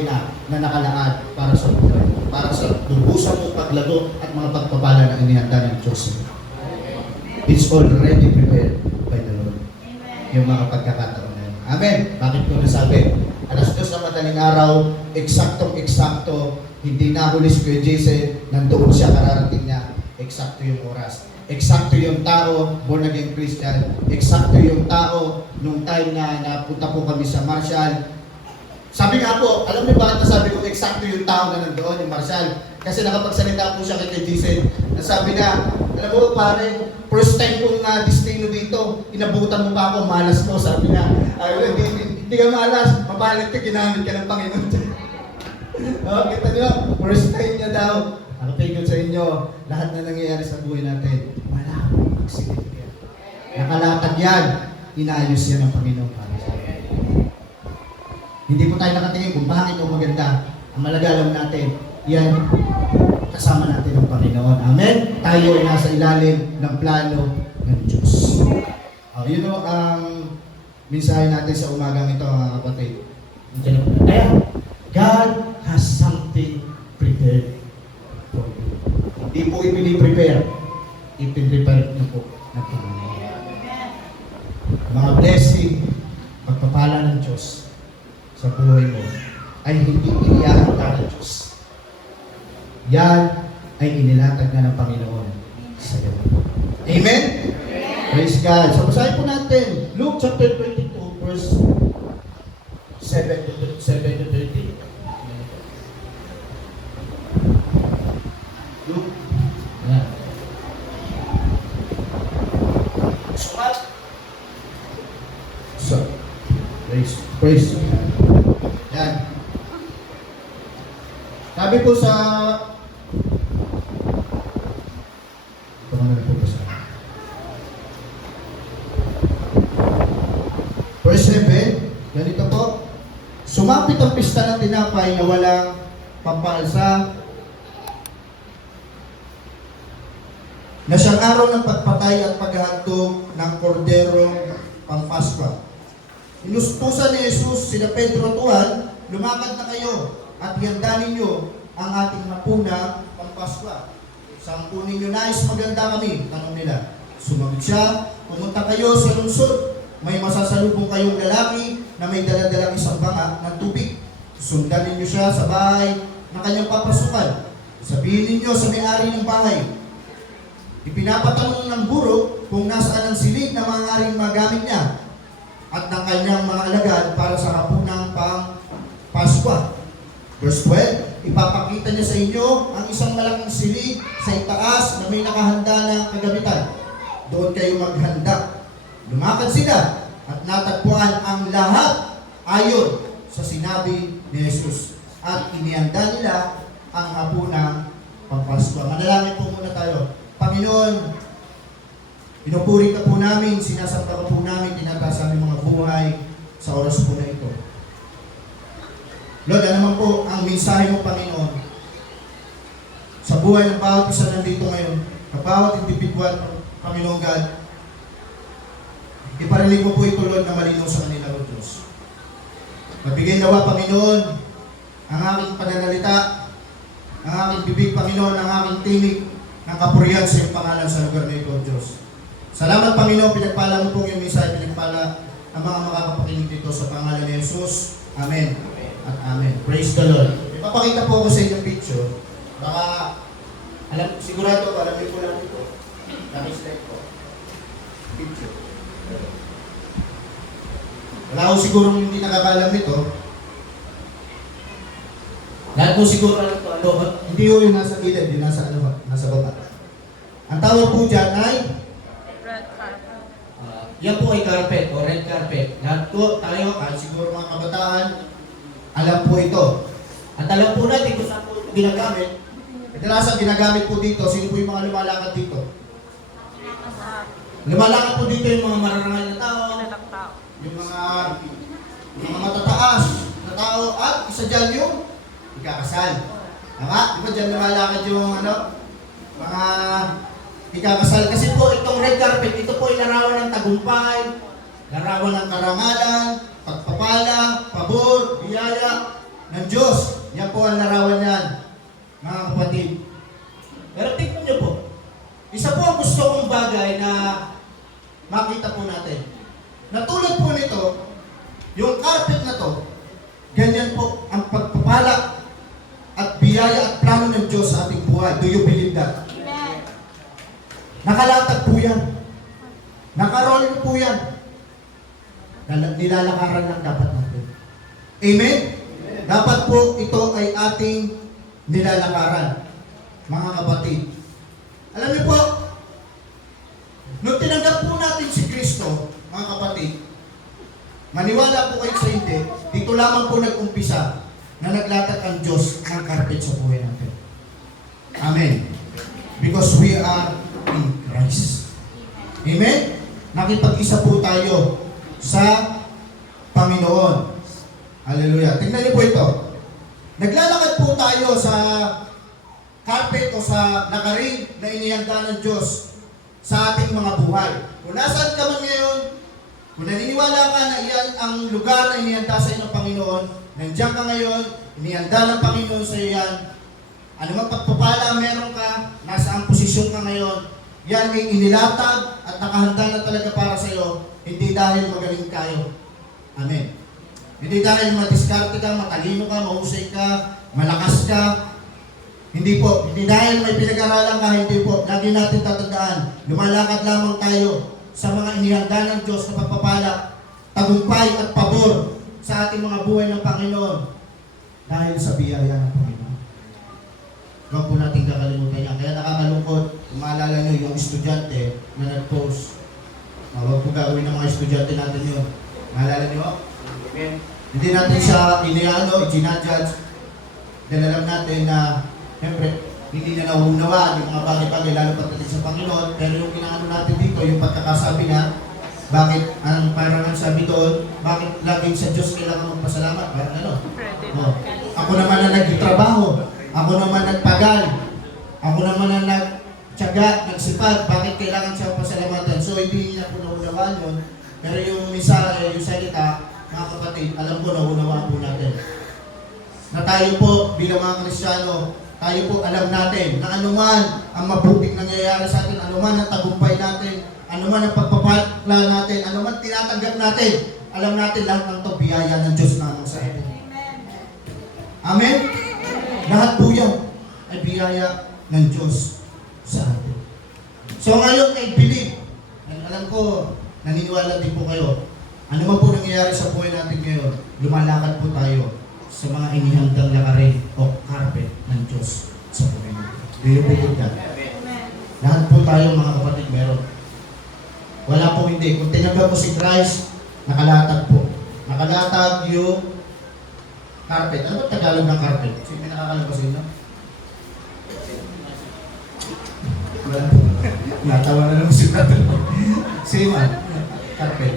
bagay na nakalaad para sa buhay, para sa lubusan mong paglago at mga pagpapala na inihanda ng Diyos. It's already prepared by the Lord. Yung mga pagkakataon na yun. Amen. Bakit ko nasabi? Alas 2 na madaling araw, eksaktong-eksakto, hindi na huli si Kuya Jason, nandoon siya, kararating niya, eksakto yung oras. Eksakto yung tao, born again Christian, eksakto yung tao, nung time na napunta po kami sa Marshall. Sabi nga po, alam niyo bakit nasabi ko eksakto yung tao na nandoon, yung Marshall? Kasi nakapagsalita po siya kay Kuya Jason, nasabi na, alam mo pare, first time kong destino dito, inabutan mo pa ako, malas ko, sabi niya. Hindi ka malas, mapalit ka, ginamit ka ng Panginoon. Kita niyo, first time niya daw. Nakapigil sa inyo, lahat na nangyayari sa buhay natin, wala akong significant. Nakalatag yan, inayos yan ng Panginoon para sa atin. Hindi po tayo nakatingin kung bakit o maganda. Ang malagalam natin, yan, kasama natin ng Panginoon. Amen? Tayo ay nasa ilalim ng plano ng Diyos. Yun o ang mensahe natin sa umagang ito, mga kapatid. Kaya, God has something prepared for you. Hindi po ipiniprepare. Ipiniprepare niyo po ng Panginoon. Mga blessing, pagpapala ng Diyos sa buhay mo ay hindi inihahanda ng Diyos. Yan ay inilatag na ng Panginoon sa iyo. Amen? Praise God. So, basahin po natin Luke chapter 22, verse 7 to 13. Luke. Yan. Sumat. So, praise. Yan. Sabi po sa verse 7, ganito po. Sumapit ang pista ng tinapay na walang pampaalsa, na siyang araw ng pagpatay at paghahandog ng korderong pampaskwa. Inustusan ni Jesus sina Pedro at Juan, lumakad na kayo at ihanda ninyo ang ating napunang pampaskwa. Saan po ninyo nais maganda kami? Tanong nila. Sumagot siya, pumunta kayo sa lungsod. May masasalubong kayong lalaki na may daladalang isang banga ng tubig. Sundan ninyo siya sa bahay na kanyang papasukan. Sabihin ninyo sa may-ari ng bahay, ipinapatanong ng burok kung nasaan ang silid na maaaring magamit niya at ng kanyang mga alagad para sa hapunang pang-Paskwa. Verse 12, ipapakita niya sa inyo ang isang malaking silid sa itaas na may nakahanda na kagamitan. Doon kayo maghanda. Lumakad sila at natagpuan ang lahat ayon sa sinabi ni Jesus. At inihanda nila ang hapunang pang-Paskwa. Manalangin po muna tayo. Panginoon, pinupuri ka po namin, sinasamba ka po namin, tinataas aming mga buhay sa oras po na ito. Lord, ano naman po ang mensahe mo, Panginoon, sa buhay ng bawat isa nandito ngayon, ng bawat individual, Panginoon God, iparinig mo po ito, Lord, na malinaw sa kanila, Lord Diyos. Magbigay nawa, Panginoon, ang aking pananalita, ang aking bibig, Panginoon, ang aking tinig, ng kapurihan sa iyong pangalan sa lugar na ito, Diyos. Salamat, Panginoon, pinagpala mo po yung mensahe, pinagpala ang mga makakapakinig dito sa pangalan ni Jesus. Amen. At Amen. Praise the Lord. Ipapakita po ako sa inyong picture. Baka, sigurado, alam niyo po lang ito. Naki-slide po. Picture. Wala ko sigurong hindi nakakalam ito. Lahat po siguro alam ito. Hindi ko yung nasa gilid, yung nasa baba. Ang tawag po dyan ay red carpet. Yan po ay carpet o red carpet. Lahat po tayo, siguro mga kabataan, alam po ito. At alam po natin kung saan po ito ginagamit. Kadalasan ginagamit po dito, sino po yung mga lumalakad dito? Lumalakad po dito yung mga mararangal na tao, yung mga matataas na tao, at isa dyan yung ikakasal. Tama? Di ba dyan lumalakad yung mga ikakasal? Kasi po itong red carpet, ito po ay larawan ng tagumpay, larawan ng karangalan, pagpapala, pabor, biyaya, ng Diyos. Yan po ang larawan niyan, mga kapatid. Pero tingnan niyo po, isa po ang gusto kong bagay na makita po natin. Natulad po nito, yung carpet na to, ganyan po ang pagpapala at biyaya at plano ng Diyos sa ating buhay. Do you believe that? Amen. Nakalatag po yan. Nakarolling po yan. Nilalakaran lang dapat natin. Amen? Dapat po ito ay ating nilalakaran. Mga kapatid. Alam niyo po, nung tinanggap po natin si Kristo, mga kapatid, maniwala po kayo sa hindi, dito lamang po nag-umpisa na naglatag ang Diyos ng carpet sa buhay natin. Amen. Because we are in Christ. Amen? Nakipag-isa po tayo sa Panginoon. Hallelujah. Tingnan niyo po ito. Naglalakad po tayo sa carpet o sa lakarin na inihanda ng Diyos sa ating mga buhay. Kung nasaan ka man ngayon, kung naniniwala ka na iyan ang lugar na inihanda sa iyo ng Panginoon, nandiyan ka ngayon, inihanda ng Panginoon sa iyo yan, ano mang pagpapala meron ka, nasa ang posisyon ka ngayon, yan ay inilatag at nakahanda na talaga para sa iyo, hindi dahil magaling tayo. Amen. Hindi dahil madiskarte ka, matalino ka, mahusay ka, malakas ka. Hindi po. Hindi dahil may pinag-aralan ka, hindi po. Lagi natin tatandaan, lumalakad lamang tayo sa mga inihanda ng Diyos na pagpapala, tagumpay at pabor sa ating mga buhay ng Panginoon dahil sa biyaya ng Panginoon. Huwag po natin kakalimutan yan. Kaya nakakalungkot, kung maalala nyo yung estudyante na nag-post. Huwag po gagawin ng mga estudyante natin yun. Maalala nyo? Hindi natin siya ginajudge. Dahil alam natin na, siyempre, hindi na nauunawaan yung mga bagay-bagay, lalo pagdating sa Panginoon. Pero yung ginaano natin dito, yung pagkakasabi na, bakit, ang parang ang sabi doon, bakit laging sa Diyos kailangan magpasalamat? Parang ano? Oh. Ako naman na nagtrabaho. Ako naman nagpagal. Ako naman na nagtiyaga, nagsipag. Bakit kailangan siya pasalamatan? So, hindi niya po naunawaan yun. Pero yung mensahe, yung salita, mga kapatid, alam ko, naunawaan po natin. Na tayo po, bilang mga Kristiyano, tayo po alam natin na anuman ang mabuting nangyayari sa atin, anuman ang tagumpay natin, anuman ang pagpapala natin, anuman tinatanggap natin, alam natin lahat ng ito, biyaya ng Diyos naman sa atin. Amen? Lahat po yan ay biyaya ng Diyos sa atin. So ngayon, I believe, alam ko, naniniwala din po kayo, ano man po nangyayari sa buhay natin ngayon, lumalakad po tayo sa mga inihandang lakarin o carpet ng Diyos sa buhay natin. Do you believe that? Lahat po tayo mga kapatid meron. Wala po hindi. Kung tinanggap mo si Christ, nakalatag po. Nakalatag yung carpet. Ano ba Tagalog ng carpet? Sino may nakakalam ba sa inyo? Wala. Natawa na lang si Brother. Same carpet.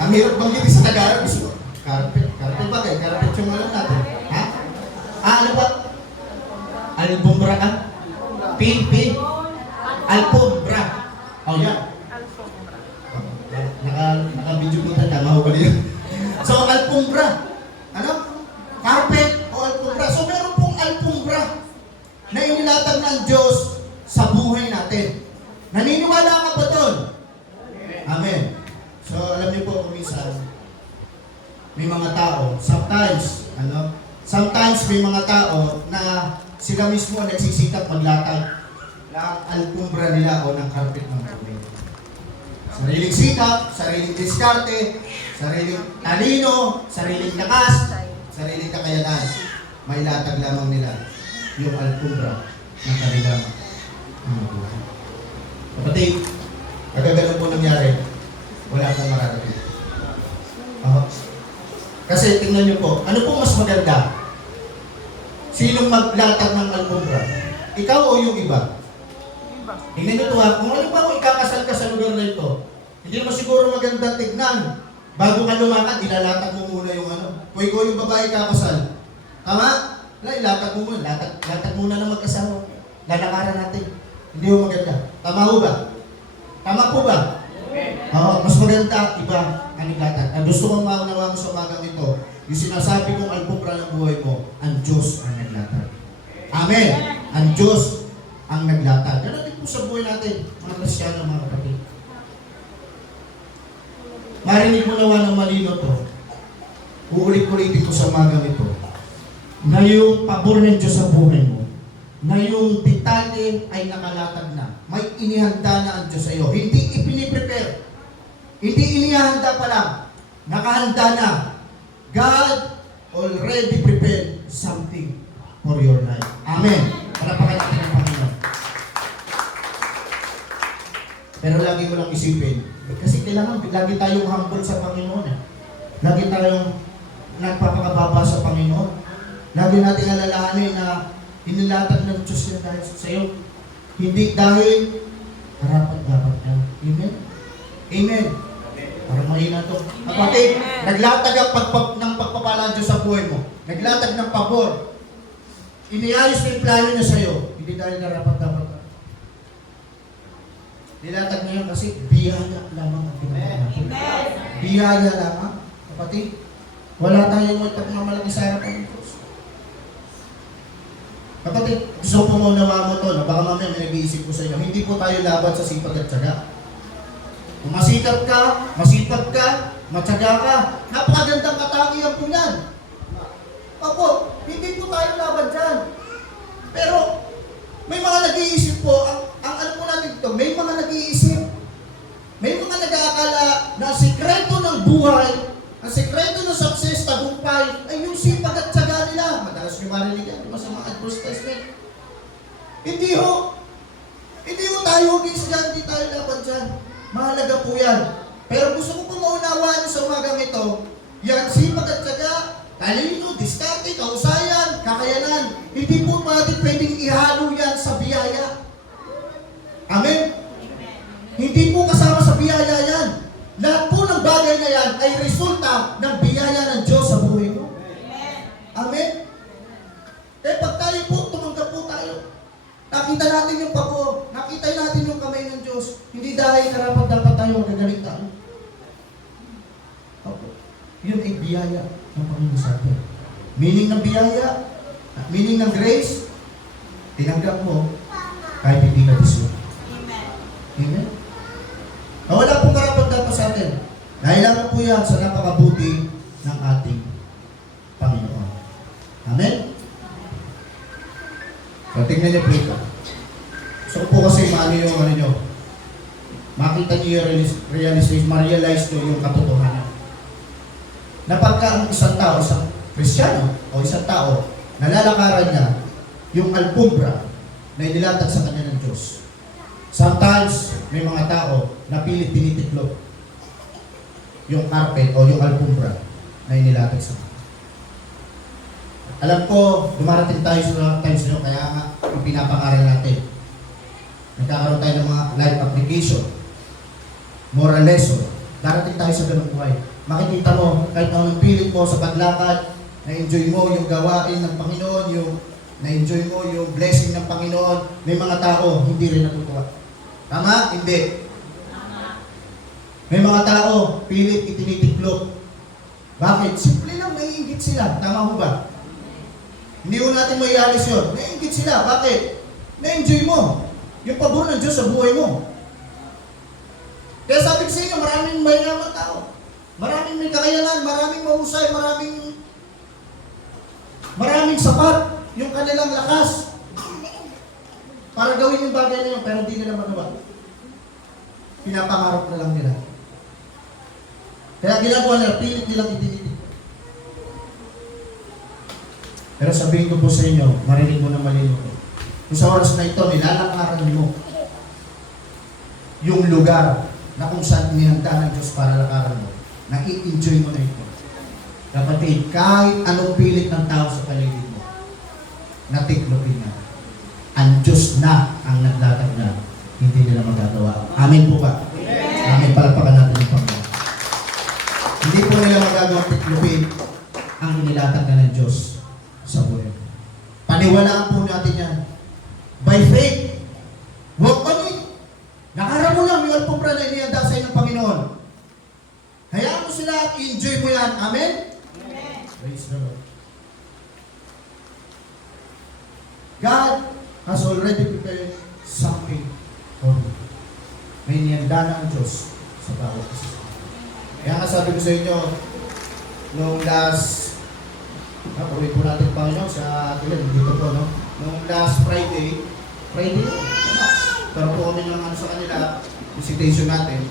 Ang hirap bang sa Tagalog? Carpet. Carpet ba kayo? Carpet yung alam natin. Ha? Ano ba? Albumbra ka? P. Albumbra. Oh, yan. Naka-video ko tayo. Tama ko ba yun? So, albumbra. Ano? Carpet o albumbra. So, meron pong albumbra na inilatag ng Diyos sa buhay natin. Naniniwala ka ba doon? Amen. So, alam niyo po kung minsan, may mga tao, sometimes may mga tao na sila mismo nagsisikap maglatag ng albumbra nila o ng carpet ng buhay. Sariling sikap, sariling diskarte, sariling talino, sariling lakas, sariling kakayanan. May latag lamang nila yung albumbra ng kanilang buhay. Kapatid, pagka ganun po nangyari, wala kang mararating. Kasi tingnan niyo po, ano po mas maganda? Sinong maglatag ng albumbra? Ikaw o yung iba? Tingnan niyo ito ha, kung ano ba kung ikakasal ka sa lugar na ito, hindi mo siguro maganda tignan. Bago ka lumakad, ilalatag mo muna yung ano. Kung ikaw yung babae kakasal, tama? Ilatag mo muna, latag muna ng mag-asawa. Lalakaran natin. Hindi mo maganda. Tama ho ba? Tama po ba? Oo, mas maganda, iba ang ilatag. Gusto kong maunawa mo sa umagang ito Yung sinasabi kong albumbra ng buhay mo, ang Diyos ang naglatag. Amen. Ang Diyos ang naglatag. Yan natin po sa buhay natin, mga Kristyano, mga kapatid. Marinig mo nawa ng malino to. Uulit-ulitin ko sa umagang ito. Na yung pabor ng Diyos sa buhay mo, na yung detalye ay nakalatag na. May inihanda na ang Diyos sa iyo. Hindi ipiniprepare. Hindi inihanda pa lang. Nakahanda na. God already prepared something for your life. Amen. Palapakan natin ang Panginoon. Pero lagi mo lang isipin, kasi kailangan lagi tayong humble sa Panginoon. Lagi tayong nagpapakababa sa Panginoon. Lagi nating alalahanin na inilatag ng Diyos yan dahil sa iyo. Hindi dahil karapat-dapat yan. Amen? Amen. Para mahina ito. Kapatid, naglatag ng pagpapala ng Diyos sa buhay mo. Naglatag ng pabor. Iniayos na yung plano niya sa iyo. Hindi dahil karapat-dapat. Nilatag niya kasi biyaya lamang ang pinapagod. Biyaya lamang. Kapatid, wala tayong malaki sa harapan ng Diyos. Kapatid, gusto ko maunawa mo ito, baka mamaya may nag-iisip ko sa inyo, hindi po tayo laban sa sipag at tiyaga. Kung masipag ka, matyaga ka, napakagandang katangian po yan. Opo, hindi po tayo laban dyan. Pero, may mga nag-iisip po, ang ano po natin ito, may mga nag-iisip, may mga nag-aakala na ang sikreto ng buhay, ang sikreto ng success, tagumpay, ay yung sipag at tiyaga nila. Madalas nyo marinig yan, sa mga advertisement. Hindi ho tayo against dyan, hindi tayo laban dyan. Mahalaga po yan. Pero gusto ko po maunawaan sa umagang ito, yan sipag at tiyaga, talino, diskarte, kausayan, kakayanan, hindi po natin pwedeng ihalo yan sa biyaya. Amen? Hindi po kasama sa biyaya yan. Lahat po ng bagay na yan ay resulta ng biyaya ng Diyos sa buhay mo. Amen? Eh pag tayo po, tumanggap po tayo. Nakita natin yung pagod, nakita natin yung kamay ng Diyos. Hindi dahil karapat dapat tayo magagaling tayo. Okay. Yun ay biyaya ng Panginoon sa atin. Meaning ng biyaya, meaning ng grace, tinanggap mo kahit hindi ka deserve. Amen? Na wala pong karapat-dapat sa atin. Nahilangan po yan sa napakabuti ng ating Panginoon. Amen? So, tingnan niyo po ito. So po kasi maano yung ano nyo, makita niyo yung ma-realize nyo yung katotohanan. Na pagka ang isang tao, isang Kristiyano o isang tao, nalalakaran niya yung albumbra na inilatag sa kanya ng Diyos. Sometimes, may mga tao na pilit tinitiklop yung carpet o yung albumbra na inilatag sa kanya. Alam ko, dumarating tayo sa times nyo, kaya nga, yung pinapangaral natin. Nagkakaroon tayo ng mga life application, moral lesson. Darating tayo sa ganung buhay. Makikita mo, kahit anong pilit mo sa paglakad, na-enjoy mo yung gawain ng Panginoon, yung na-enjoy mo yung blessing ng Panginoon, may mga tao, hindi rin natutuwa. Tama? Hindi. May mga tao, pilit itinitiklop. Bakit? Simple lang, naiingit sila. Tama mo ba? Hindi mo natin maialis yun. Naiingit sila. Bakit? Na-enjoy mo yung pabor ng Diyos sa buhay mo. Kaya sabi ko sa inyo, maraming mayaman tao. Maraming may kakayanan, maraming mahusay, maraming sapat yung kanilang lakas para gawin yung bagay na yun, pero hindi nila magawa. Pinapangarap na lang nila. Kaya ginagawa nila, pilit nilang itinitin. Pero sabihin ko po sa inyo, marinig mo na malino ko. Kung sa oras na ito, nilalakaran mo yung lugar na kung saan inihanda ng Diyos para lakaran mo, na i-enjoy mo na ito. Kapatid, kahit anong pilit ng tao sa paligid mo, natiklopin na. Ang Diyos na ang naglatag na, hindi nila magagawa. Amen po ba? Amen. Palapakan natin yung Panginoon. Hindi po nila magagawa tiklopin ang inilatag na ng Diyos sa buhay. Paniwalaan po natin yan. By faith. Huwag pa rin. Nakarap mo lang yung alpumbra na inihanda sa ng Panginoon. Hayaan mo sila at enjoy mo yan. Amen? Amen. God has already prepared something for you. May niyanda na ang Diyos sa bawat isa. Kaya nga sabi ko sa inyo, nung last, pawit po natin Panginoon sa atin, dito po, no? Nung last Friday, pero po kami ng ano sa kanila, visitation natin,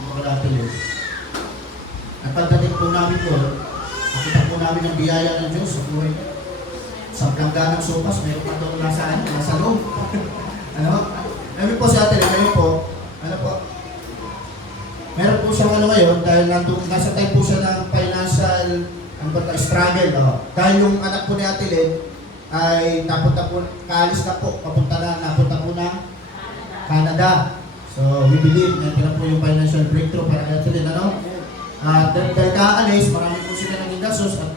kung mga natin yun. At pagdating po namin po, nakita po namin ang biyaya ng Diyos sa buhay. Sa plangga ng sopas, mayroon pa doon nasa loob. Ano? Namin po si Ate Len, ngayon po, ano po, meron po siyang ano ngayon, dahil nasa time po siya ng financial struggle. Dahil yung anak po ni Ate Len, ay napunta po, kaalis na po, napunta po ng Canada. So, we believe na ito na po yung financial breakthrough para kay Ate Len, ano? At dahil kaalis, marami po sila naging gasos at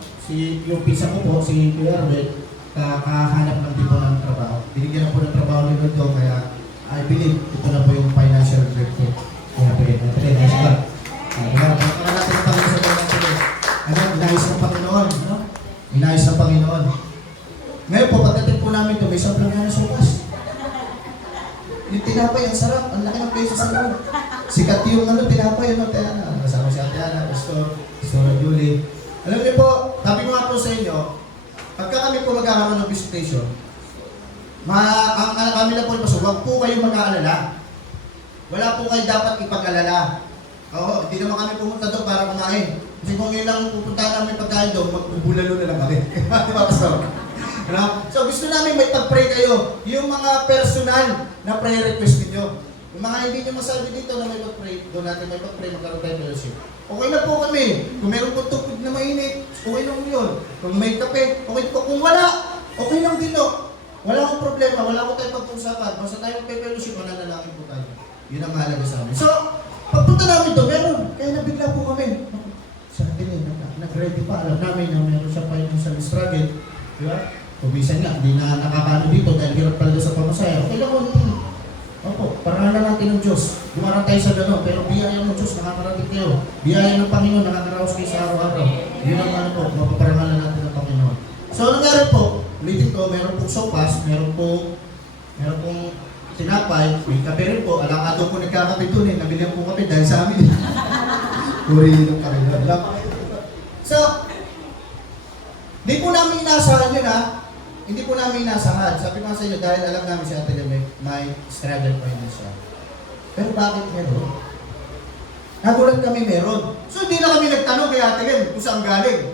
yung pizza ko po, si Kuya Arbet, kakahanap ng tipo ng trabaho. Binigyan na po ng trabaho ni Lord ko, kaya I believe ito na po yung financial breakthrough. Kaya Ate Len, nice ba? Kaya natin ang Panginoon sa Ate Len. Ano, inayos ng Panginoon, no? Inayos ng Panginoon. Ngayon po, pagdating po namin ito, may samplang na sopas. Yung tinapay, ang sarap. Ang laki ng peso sa loob. Sikat yung tinapay, ano, Tiana. Kasama si Ate Ana, Pastor Julie. Alam niyo po, sabi ko nga po sa inyo, pagka kami po magkakaroon ng visitation, ang kami na po yung paso, huwag po kayo mag-aalala. Wala po kayo dapat ipag-alala. Oo, hindi naman kami pumunta doon para kumain. Kasi kung yun lang pupunta namin pagkain doon, magbubulalo na lang kami. Di ba, Pastor? So gusto namin may pag-pray kayo. Yung mga personal na prayer request ninyo. Yung mga hindi nyo masabi dito na may pag-pray, doon natin may pag-pray, magkaroon tayo fellowship. Okay na po kami. Kung meron po tubig na mainit, okay lang yun. Kung may kape, okay po. Kung wala, okay lang din no. Wala akong problema, wala akong tayo pag-usapan. Basta tayo mag-fellowship, mananalangin po tayo. Yun ang mahalaga sa amin. So, pagpunta namin doon, meron. Kaya nabigla po kami. Sabi niya, nag-ready pa. Alam namin na meron siya pa yung sa struggle. Di ba? Kung minsan nga, hindi na nakakano dito dahil hirap pala sa pamasaya. Okay lang ulit. Opo, parangalan natin ng Diyos. Dumarang tayo sa gano'n, pero biyaya ng Diyos, nakakarating kayo. Biyaya ng Panginoon, nakakaraos kayo sa araw-araw. Yun ang ano po, mapaparangalan natin ng Panginoon. So, nangyari po, ulitin ko, meron pong sopas, meron pong tinapay, may kape rin po. Alakado po nagkakape doon eh, nabilihan po kape dahil sa amin. Puri yung kami doon. So, hindi po namin inasahan yun ha. Hindi po namin inasahan. Sabi ko sa inyo, dahil alam namin si Ate Len may struggle financial. Pero bakit meron? Nagulat kami meron. So hindi na kami nagtanong kay Ate Len kung saan galing.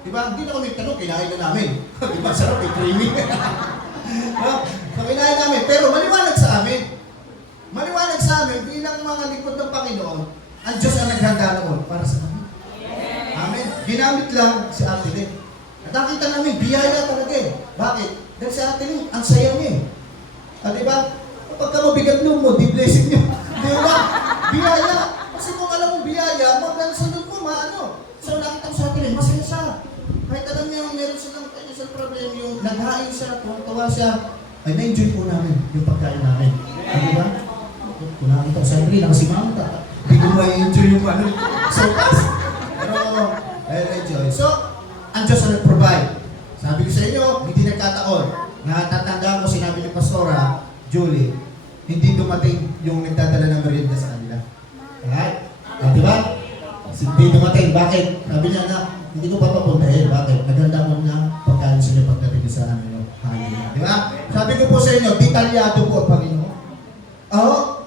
Diba? Hindi na kami nagtanong, kinain na namin. Diba? Sarap, creamy. So kinain namin. Pero maliwanag sa amin. Maliwanag sa amin, bilang mga lingkod ng Panginoon, ang Diyos ang naghanda noon para sa kami. Amen. Ginamit lang si Ate Len. At nakita namin, biyaya talaga eh. Bakit? Dahil sa atin, ang saya niya eh. Diba? Kapag ka mabigat mo, di-blessing niyo. Diba? Biyaya. Kasi kung alam mo biyaya, maglansunod mo, maano. So nakita ko sa atin, masaya siya. Kahit alam niya, meron silang financial problem, yung naghain siya, tuwang-tuwa siya, ay na-enjoy po namin yung pagkain namin. Diba? Kung nakita ko sa atin, nakasimanta. Hindi ko ma-enjoy yung ano. So, pero, enjoy. So, ang Diyos ang nag-provide. Sabi ko sa inyo, hindi nagkataon. Natatanda ko, sinabi ni Pastora Julie, hindi dumating yung nagdadala ng merienda sa kanila. Alright? Di ba? Hindi dumating. Bakit? Sabi niya na, hindi ko papapuntahin. Bakit? Naganda mo na pagkain sila pagdating sa amin. Di ba? Sabi ko po sa inyo, detalyado po ang Panginoon. Oo.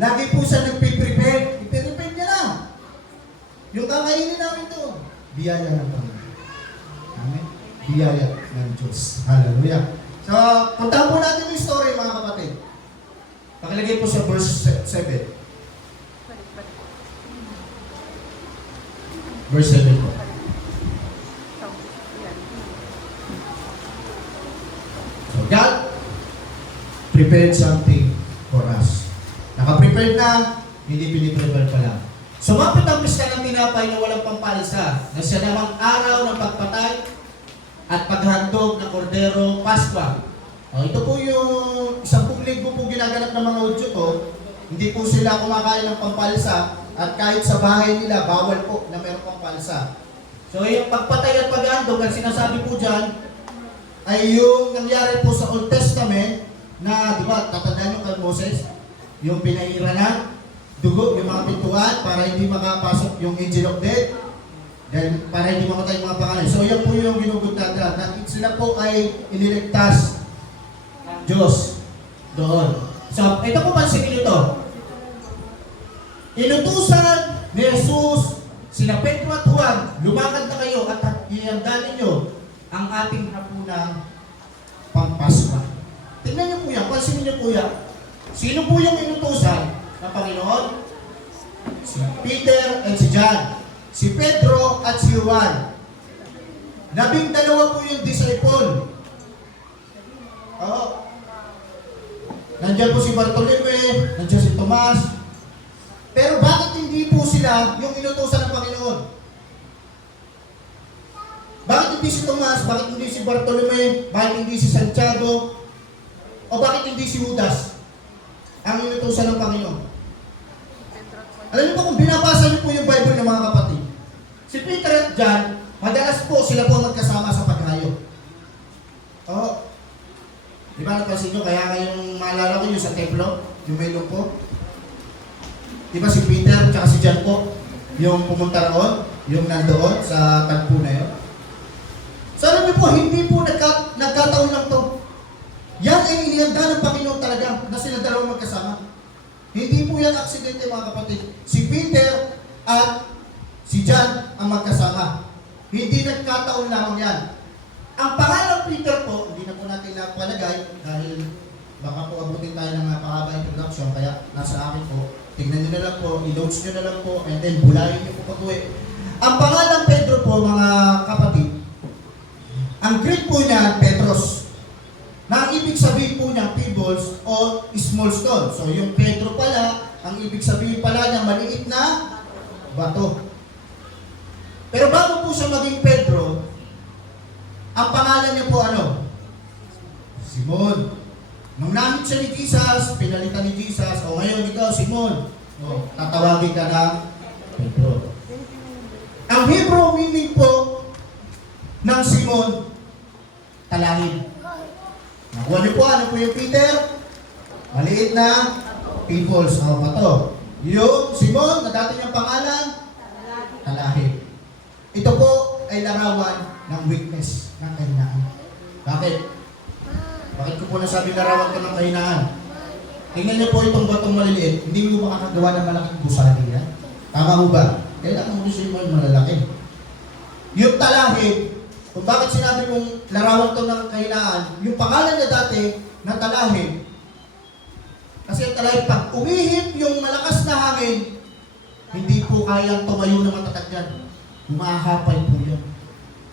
Lagi po siya nagpiprepare. I-prepare niya lang. Yung kakainin namin to, biyaya ng Panginoon. Amen. Biyaya ng Diyos. Hallelujah. So, puntahan po natin yung story mga kapatid. Pakilagay po sa verse 7. Verse 7 po. So, God prepared something for us. Naka-prepared na, hindi piniprepare pa lang. Sumapit ang pista ng tinapay na walang pampalsa, na siya namang araw ng pagpatay at paghandog ng kordero Paskwa. Ito po yung 10 linggo po ginaganap ng mga Hudyo ko. Hindi po sila kumakain ng pampalsa at kahit sa bahay nila, bawal po na mayroong pampalsa. So yung pagpatay at paghandog, ang sinasabi po dyan, ay yung nangyari po sa Old Testament na, di ba, tatandaan nyo kay Moses, yung pinairanan, dugo, yung mga pintuan para hindi makapasok yung angel of death, dahil para hindi mamatay yung mga pangalan. So yan po yung ginuguntada na sila po ay iniligtas ng Diyos doon. So, ito po pansinin nyo to. Inutusan ni Jesus sina Pedro at Juan, lumakad na kayo at iyandanin nyo ang ating hapunang Pampasma. Tingnan niyo po yan, pansinin niyo po yan. Sino po yung inutusan ng Panginoon? Si Peter at si John. Si Pedro at si Juan. 12 po yung disciple. Oo. Nandiyan po si Bartolome, nandiyan si Tomas. Pero bakit hindi po sila yung inutusan ng Panginoon? Bakit hindi si Tomas? Bakit hindi si Bartolome? Bakit hindi si Santiago? O bakit hindi si Judas ang inutusan ng Panginoon? Alam niyo po kung binabasa niyo po yung Bible ng mga kapatid, si Peter at John, madalas po sila po magkasama sa paghayo. Oo. Di ba napansin nyo, kaya ngayong maalala ko yung sa templo, yung may lumpo? Di ba si Peter at si John po, yung pumunta roon, yung nandoon sa tagpo na yun? So alam niyo po, hindi po nagkataon lang to. Yan ay inihanda ng Panginoon talaga na sila dalawang magkasama. Hindi po yan aksidente mga kapatid. Si Peter at si John ang magkasama. Hindi nagkataon lamang yan. Ang pangalan Peter po, hindi na po natin napalagay dahil baka po abutin tayo ng napakaba introduction, kaya nasa akin po. Tignan nyo na lang po, i-notes nyo na lang po, and then bulayin nyo po pag-uwi. Ang pangalan Pedro po mga kapatid, ang Greek po niya, Petros, na ang ibig sabihin po niya, pebbles o small stone. So yung Pedro pala, ang ibig sabihin pala niya, maliit na bato. Pero bago po siya maging Pedro, ang pangalan niya po ano? Simon. Nung namit siya ni Jesus, pinalitan ni Jesus, o ngayon ikaw, Simon, o, tatawagin ka ng Pedro. Ang Hebrew meaning po ng Simon, talangin. Nakuha niyo po, ano po yung Peter? Maliit na pebbles. O, bato. Yung Simon, na dati niyang pangalan, talahib. Ito po ay larawan ng weakness, ng kahinaan. Bakit? Bakit ko po nasabi larawan ko ng kahinaan? Tingnan niyo po itong batong maliliit, hindi mo makakagawa ng malaking gusali yan. Tama mo ba? Kailangan mo siya yung malalaki. Yung talahib, kung bakit sinabi mong larawan to ng kahinaan, yung pangalan niya dati na talahib, kasi ang talahib, pag umihip yung malakas na hangin, hindi po kayang tumayo na matatag yan. Umahapay po yun.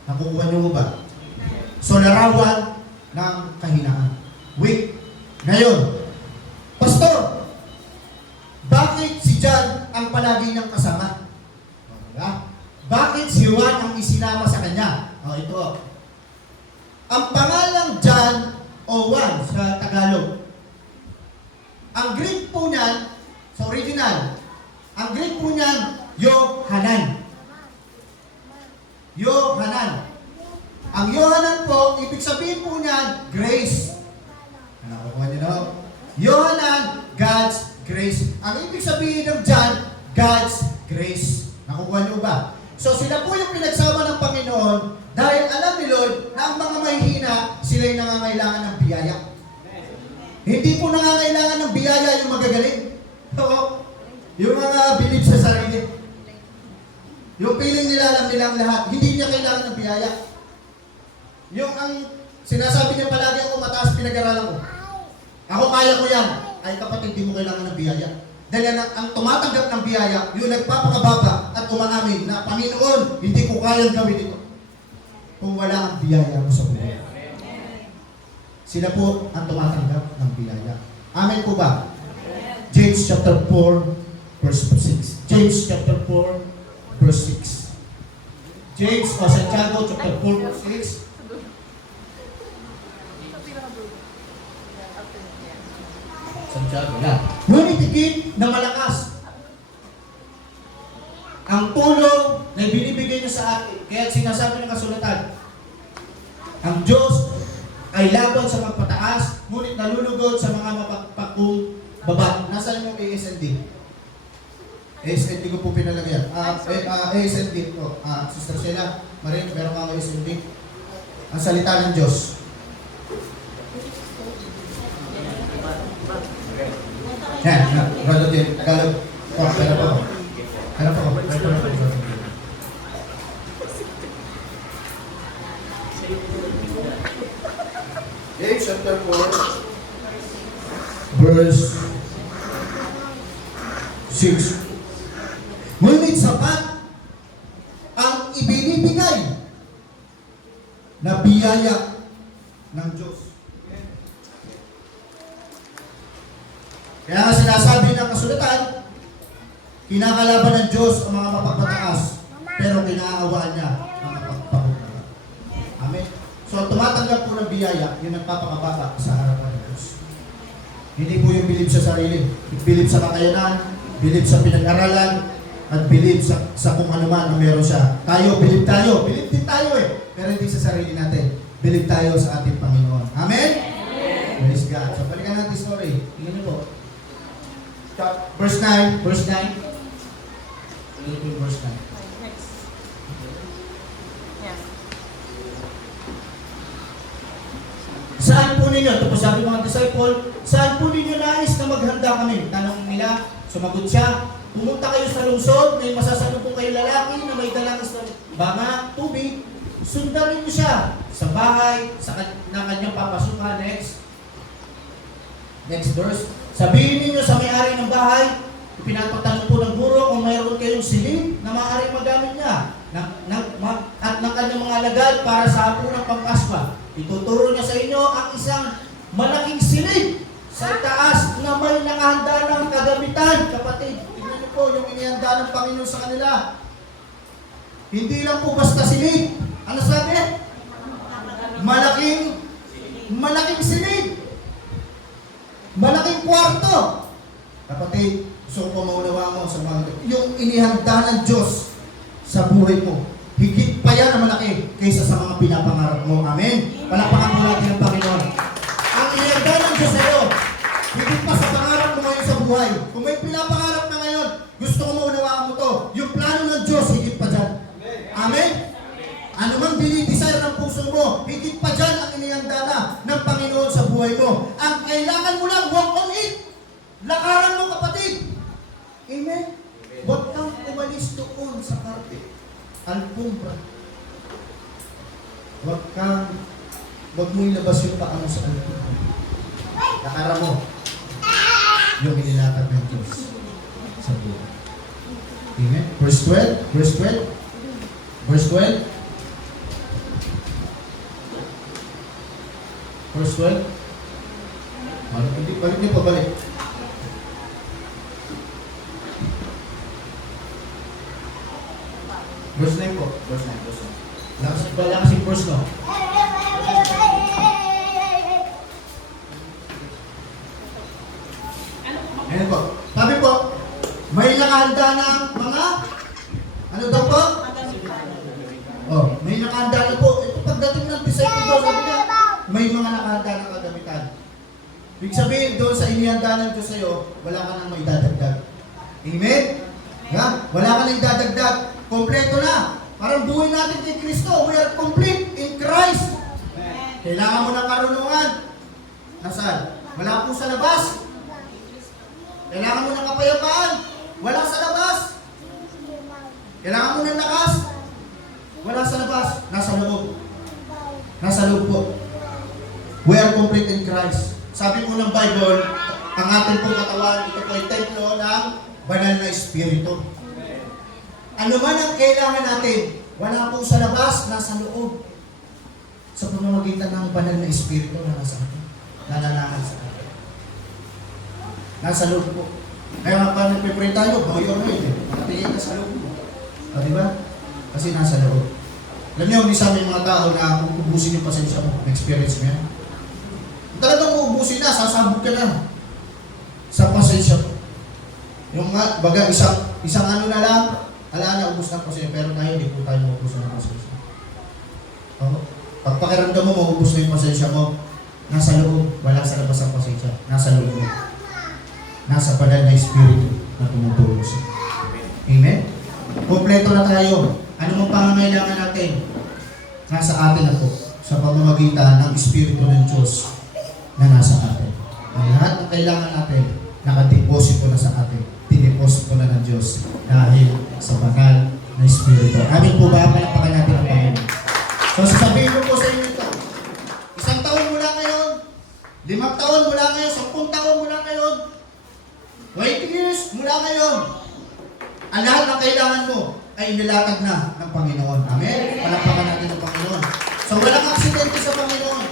Nakukuha niyo mo ba? So, larawan ng kahinaan. Weak. Ngayon, Pastor, bakit si John ang palagi niyang kasama? Diba? Bakit si Juan ang isinama sa kanya? O, ito. Ang pangalang John o Juan sa Tagalog, ang Greek po niyan, sa original, ang Greek po niyan, Yohanan. Yohanan. Ang Yohanan po, ibig sabihin po niyan, grace. Nakukuha niyo na? Yohanan, God's grace. Ang ibig sabihin ng John, God's grace. Nakukuha niyo ba? So sila po yung pinagsama ng Panginoon dahil alam ni Lord na ang mga mahihina, sila yung nangangailangan ng biyaya. Hindi po nangangailangan ng biyaya yung magagaling. Oo. Yung mga believe sa sarili. Yung feeling nila, alam nilang lahat. Hindi niya kailangan ng biyaya. Yung ang sinasabi niya palagi, ako mataas pinag-aralan ko. Ako kaya ko yan. Ay kapatid, di mo kailangan ng biyaya. Dahil ang tumatanggap ng biyaya, yung nagpapakababa at umaamin na, Panginoon, hindi ko kayang gawin ito. Kung wala ang biyaya mo sa buhay. Sila po ang tumatanggap ng biyaya. Amen po ba? James chapter 4, verse 6. James chapter 4, verse 6. James o Santiago chapter 4, verse 6. Santiago na. Ngunit higit na malakas ang tulong na binibigay niya sa atin. Kaya sinasabi ng kasulatan, ang Diyos ay laban sa magpataas, ngunit nalulugod sa mga mapagpakong baba. Nasaan yung ASND? ASND ko po pinalagyan. ASND po. Sister Sheila, Marin, meron mga ASND. Ang salita ng Diyos. Yan, Brother Tim, Tagalog. Oh, kaya po. Kaya po. James chapter 4, verse 6. Ngunit sapat ang ibinibigay na biyaya ng Diyos. Kaya nga sinasabi ng kasulatan, kinakalaban ng Diyos ang mga mapagpataas, pero kinaawaan niya ang mapagpababa. Amen. So, tumatanggap po ng biyaya, yun ang papakababa sa harapan ng Diyos. Hindi po yung bilib sa sarili. Bilib sa kakayanan, bilib sa pinag-aralan, at bilib sa kung ano man ang meron siya. Tayo, bilib tayo. Bilib din tayo eh. Pero hindi sa sarili natin. Bilib tayo sa ating Panginoon. Amen? Praise God. So, balikan natin story. Tingnan niyo po. Verse 9. Verse 9. Verse 9. Next. Yeah. Saan po ninyo? Ito po sabi mga disciple, saan po ninyo nais na maghanda kami? Tanong nila, sumagot siya, pumunta kayo sa lungsod, may masasalubong kayo lalaki na may dalang banga, tubig, sundan niyo siya sa bahay, na kanyang papasukan. Next verse. Sabihin niyo sa may-ari ng bahay, pinapatanong po ng guro kung mayroon kayong silid na maaaring magamit niya at ng kanyang mga alagad para sa hapunang Pampaspa. Ituturo niya sa inyo ang isang malaking silid sa taas na may nakahanda ng kagamitan. Kapatid, tingnan niyo po yung inihanda ng Panginoon sa kanila. Hindi lang po basta silid. Ano sabi? Malaking silid. Malaking kwarto. Kapatid, gusto ko maunawa mo sa mga yung inihanda ng Diyos sa buhay mo. Higit pa yan na malaki kaysa sa mga pinapangarap mo. Amen? Palakpakan mo natin ang Panginoon. Ang inihanda ng Diyos sa'yo, higit pa sa pangarap mo ngayon sa buhay. Kung may pinapangarap na ngayon, gusto ko maunawaan mo to. Yung plano ng Diyos, higit pa dyan. Amen? Ano mang dinidesire ng puso mo, higit pa dyan ang inihanda na ng Panginoon sa buhay mo. Ang kailangan mo lang, walk on it. Lakaran mo, kapatid. Amen? Huwag kang umalis doon sa carpet. Alpumbra. Huwag mo ilabas yung paa mo sa alpumbra. Lakaran mo. Yung inilatag ng Diyos sa buhay. Amen? Verse 12. Verse 12. Verse 12. Verse 12. Balik niyo pa, balik. Verse 9 po. Verse 9. Verse 9. Lakas yung verse no. Ayan po. Sabi po, may nakahanda ng mga, ano daw po? Oh, may nakahanda na po. Ito pagdating ng disciple daw, sabi niya, may mga nakahanda ng kagamitan. Ibig sabihin, doon sa inihanda ng Diyos sa'yo, wala ka nang may dadagdag. Amen? Yeah? Wala ka nang dadagdag. Kompleto na. Parang buhay natin kay Kristo. We are complete in Christ. Kailangan mo ng karunungan. Nasaan? Wala po sa labas. Kailangan mo ng kapayapaan. Wala sa labas. Kailangan mo ng lakas. Wala sa labas. Nasa loob. Nasa loob po. We are complete in Christ. Sabi po ng Bible, ang ating pong katawan, ito po ay templo ng banal na Espiritu. Ano man ang kailangan natin, wala po sa labas, nasa loob. Sa pamamagitan ng banal na Espiritu na nasa atin. Nananahan sa atin. Nasa loob po. Kaya nga pa nagpipray tayo, boy or wait eh. Nakatingin ka sa loob mo. Diba? Kasi nasa loob. Alam niyo, minsan may mga tao na kung ubusin yung pasensya mo, experience mo yan. Talagang uubusin na, sasabog ka na sa pasensya mo. Yung nga, baga, isang ano na lang, ala na, ubus ng pasensya, pero tayo, hindi po tayo maubos ng pasensya. Pag pakiramdam mo, maubos na yung pasensya mo, Nasa loob, wala sa labas ang pasensya. Nasa loob mo. Nasa banal na Espiritu na tumutulong sa'yo. Amen? Kompleto na tayo. Ano mang pangangailangan natin? Nasa atin na po sa pamamagitan ng Espiritu ng Diyos na nasa atin. Ang lahat ng kailangan natin, nakadeposito na sa atin. Dineposito na ng Diyos dahil sa banal na Espiritu. Amin po ba? Palakpakan natin ang Panginoon. So sasabihin ko po sa inyo ito. 1 taon mula ngayon, 5 taon mula ngayon, 10 taon mula ngayon, 20 years mula ngayon, ang lahat ng kailangan mo ay inilatag na ng Panginoon. Amen? Palakpakan natin ng Panginoon. So walang aksidente sa Panginoon.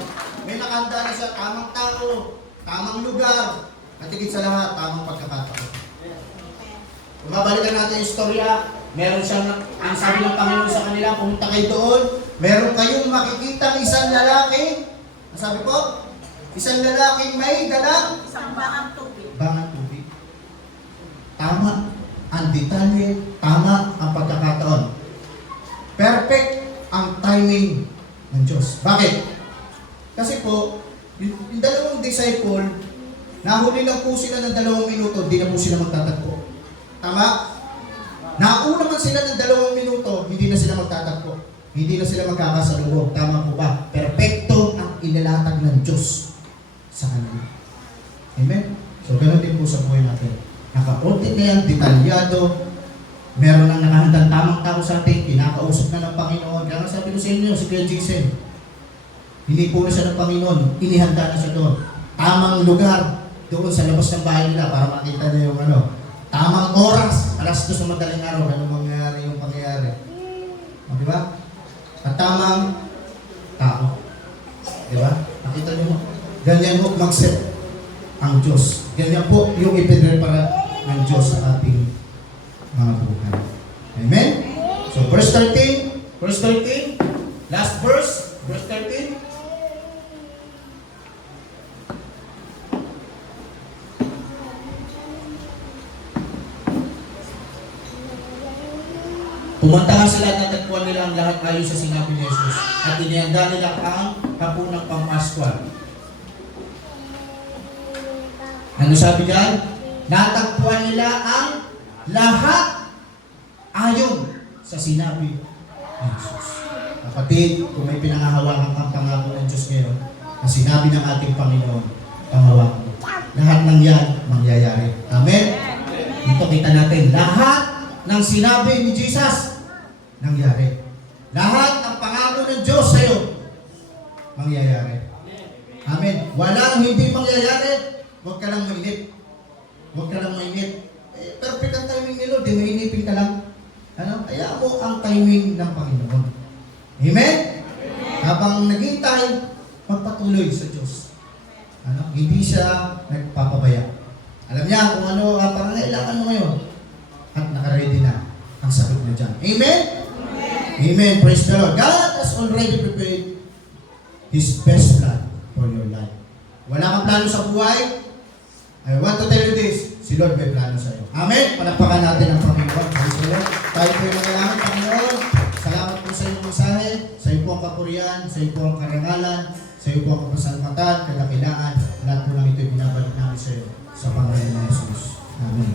May nakahanda na sa tamang tao, tamang lugar, at higit sa lahat, tamang pagkakataon. Kung mabalikan natin yung istorya, meron siyang, ang sabi ng Panginoon sa kanila, pumunta kayo doon, meron kayong makikita ng isang lalaki. Ang sabi po? Isang lalaking may dalang Isang bangang tubig. bangang tubig. Tama ang detalye, tama ang pagkakataon. Perfect ang timing ng Diyos. Bakit? Kasi po, yung dalawang disciple, nahuli lang po sila ng 2 minuto, hindi na po sila magtatagpo. Tama? Nauna man sila ng 2 minuto, hindi na sila magtatagpo. Hindi na sila magkakasalubong. Tama po ba? Perfecto ang inilatag ng Diyos sa kanila. Amen? So, ganoon din po sa buhay natin. Naka-audit na yan, detalyado. Meron nang nakahandang tamang tao sa atin, kinakausap na ng Panginoon. Kaya nga sabi ko sa inyo, si Kuya Jason, hindi po na siya ng Panginoon, inihanda na siya doon. Tamang lugar, doon sa labas ng bahay nila para makita niya yung tamang oras, alas 2 sa madaling araw, ganun mangyayari yung pangyayari. O, di ba? At tamang tao. Di ba? Nakita niyo mo? Ganyan mo mag-set ang Diyos. Ganyan po yung ipinrepara ng Diyos sa ating mga buhay. Amen? So, verse 13, last verse 13. Pumuntahan sila at natagpuan nila ang lahat ayon sa sinabi ni Jesus at inihanda nila ang hapunang Pangpaskwa. Ano sabi diyan? Natagpuan nila ang lahat ayon sa sinabi ni Jesus. Kapatid, kung may pinangahawakan kang pangako ng Diyos ngayon, na sinabi ng ating Panginoon, panghawakan mo. Lahat ng yan mangyayari. Amen? Dito kita natin, lahat ng sinabi ni Jesus, nangyari. Lahat ng pangako ng Diyos sa iyo, mangyayari. Amen. Walang hindi mangyayari. Huwag ka lang mainip. Huwag ka lang mainip. Perfect ang timing ni Lord. Di mainipin ka lang. Kaya mo ang timing ng Panginoon. Amen? Habang naghintay, magpatuloy sa Diyos. Hindi siya nagpapabaya. Alam niya kung ano ang pangangailangan mo ngayon. At naka-ready na ang sagot na dyan. Amen? Amen. Praise the Lord. God has already prepared His best plan for your life. Wala kang plano sa buhay? I want to tell you this. Si Lord may plano sa iyo. Amen? Palakpakan natin ang Panginoon. Praise the Lord. Tayo po yung manalangin, Panginoon. Salamat po sa iyong mensahe. Sa iyo po ang kapurihan. Sa iyo po ang karangalan. Sa iyo po ang kapasalamatan, kadakilaan. Lahat po lang ito binabalik namin sa iyo. Sa Panginoon ng Jesus. Amen.